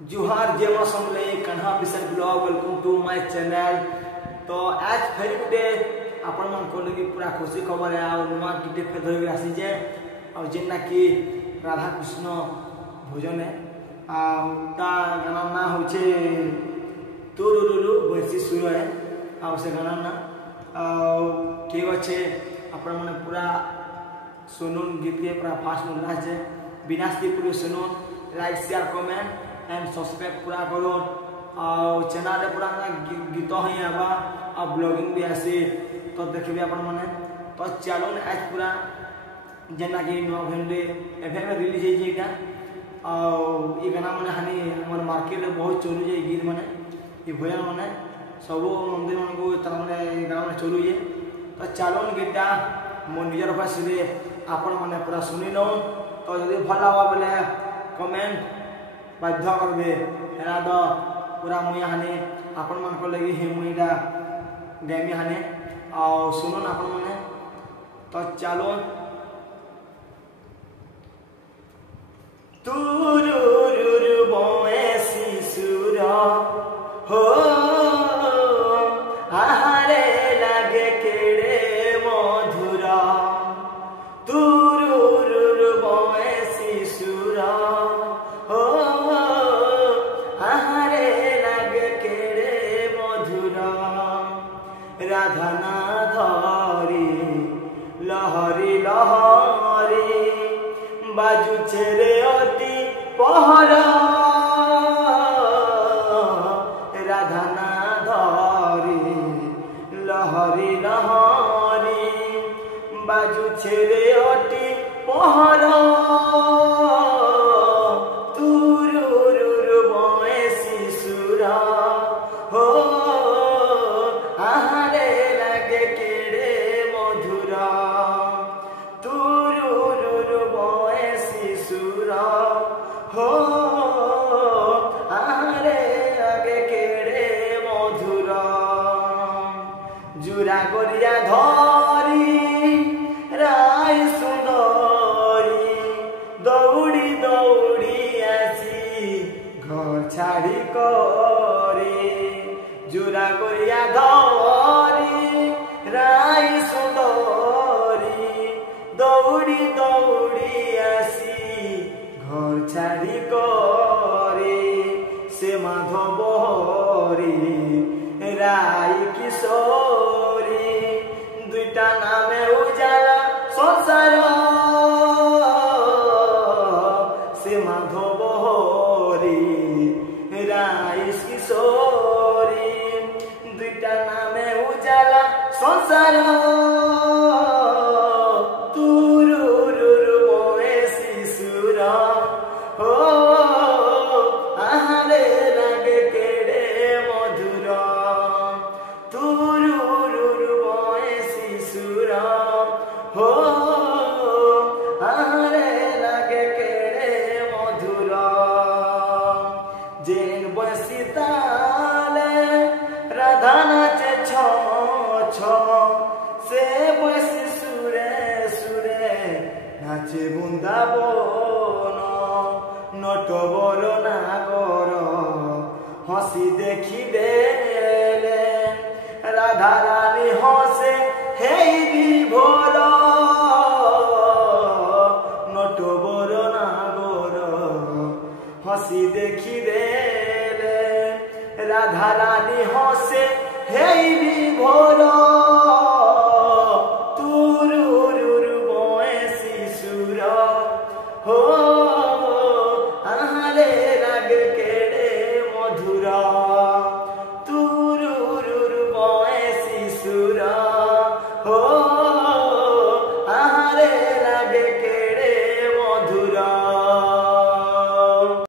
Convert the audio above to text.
जुहार जय मां समले कन्हा बिसर blog welcome to my channel. तो आज फिर गुटे आपण मन को लगी पूरा खुशी खबर है और नुआ किटे फेर धरि आसी जे और जेना कि राधा कृष्ण भोजन है ता गाना ना होचे तुरुरुरु बंसी सुर है आ से गाना ना ठीक अच्छे आपण मन पूरा सुनुन गीत के पूरा फास्ट लास्ट जे विनाशती पूरी सुनुन like share comment and subscribe पूरा करो और चैनल पूरा गीत ही आवा और ब्लॉगिंग भी आसी तो देखबे अपन माने तो चलो आज पूरा जेना कि नवेम्बर एफएम रिलीज है जेटा और ये गाना माने हानि हमर मार्केट में बहुत चलू जे गीत माने ये भजन माने सब मंदिर मन को तर माने गाना माने चलू जे तो चलो गीता मो निजर भाषा रे आपण माने पूरा सुनी नो तो यदि भल लावा बोले कमेंट बाध्य करबे हेना द पूरा मुई हाने आपण मन को लगी हे मुईटा गेमी हाने और सुनो ना आपण माने तो चलो तुरुरुरु बंसी सुर हो आहारे लागे केड़े मधुर तुरुरुरु बंसी सुर हो आहारे लागे केड़े मधुर राधा ना धरी लहरी लहरी बाजू छेरे अति पहर राधा ना धरी लहरी लहरी बाजू छेरे अति पहर तुरुरुरु बंसी सुर हो आहारे लागे केड़े मधुर तुरुरुरु बंसी सुर हो आहारे लागे केड़े मधुर जुरा गरिया धरी राय सुंदरी दौड़ी दौड़ी आसी घर छाड़ी करे जुरा गरिया धरी राय सुंदरी दौड़ी दौड़ी आसी घर छाड़ी करे से माधव हरी राय किशोरी दुईटा नामे उजाला संसार से माधव हरी राय किशोरी दुईटा नामे उजाला संसार तुरुरुरु बंसी सुर हो आहारे लागे केड़े मधुर तुरुरुरु बंसी सुर हो आहारे लागे केड़े मधुर जेन बंसी ताले राधा नाचे छम छम से बंसी सुरे सुरे नाचे बृंदावन नटवर नागर हसी देखी देले राधा रानी हसे हे विभोर नटवर नागर हसी देखी देले राधा रानी हसे हे विभोर तुरुरुरु बंसी सुर हो